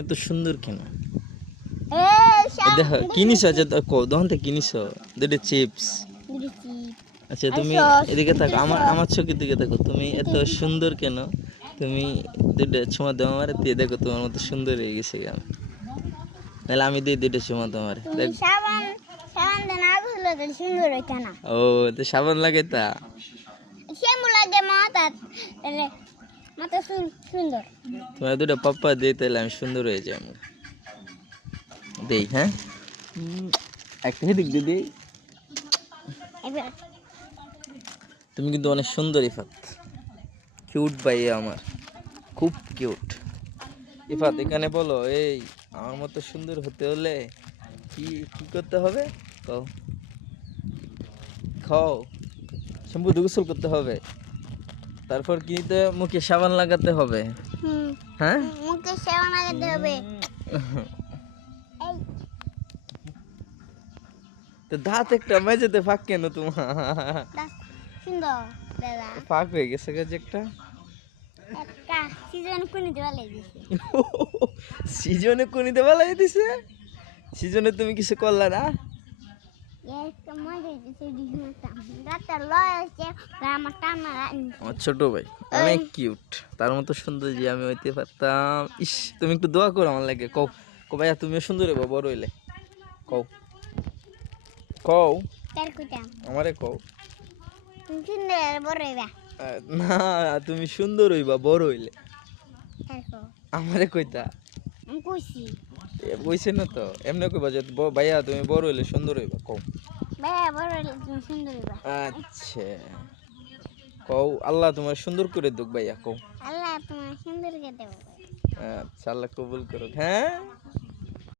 এত সুন্দর কেন? এ দেখো কিনিস আছে দোকান থেকে কিনিস দুটো চিপস। আচ্ছা তুমি এদিকে থাকো, আমার চোখের দিকে দেখো। তুমি এত সুন্দর কেন? তুমি দুটো ছোঁয়া দাও আমার, দিয়ে দেখো তোমার মতো সুন্দর হয়ে গেছে আমি। নাহলে আমি দিয়ে দুটো ছোঁয়া তোমার। ও তো সাবান লাগে তা তোমার দুটো পাপ্পা দিয়ে তাহলে আমি সুন্দর হয়ে যাই। আমি দেই, হ্যাঁ একটা দিক দিদি। তুমি কিন্তু অনেক সুন্দর ইফাত, কিউট ভাইয়া আমার, খুব কিউট। ইফাত এখানে বলো, এই আমার মতো সুন্দর হতে হলে কি কি করতে হবে? কও খাও, শ্যাম্পু দিয়ে গোসল করতে হবে, তারপর কিনতে মুখে সাবান লাগাতে হবে। হ্যাঁ মুখে সাবান লাগাতে হবে। তো দাঁত একটা মেঝেতে ফাঁক কেন তোমার? সুন্দর দাদা, ফাঁক হয়ে গেছে গাছ একটা। একটা সিজন কোনি দেওয়া লাগিয়েছে। সিজনে কোনি দেওয়া লাগিয়ে দিছে? সিজনে তুমি কিছু করলা না? আমার ছোট ভাই অনেক কিউট, তার মতো সুন্দর যে আমি হইতে পারতাম। ইস, তুমি একটু দোয়া করো আমার লাগে। কও কো ভাইয়া তুমিও সুন্দর হইবা বড় হইলে। কও কও আমারে কও। না, তুমি সুন্দর হইবা বড় হইলে। আমারে কইতা কইছে না তো, এমনি কইবা যে ভাইয়া তুমি বড় হইলে সুন্দর হইবা। কও আচ্ছা, কও আল্লাহ তোমার সুন্দর করে দুক ভাইয়া। কও আল্লাহ তোমার সুন্দর করে দেব। আচ্ছা, আল্লাহ কবুল করুক। হ্যাঁ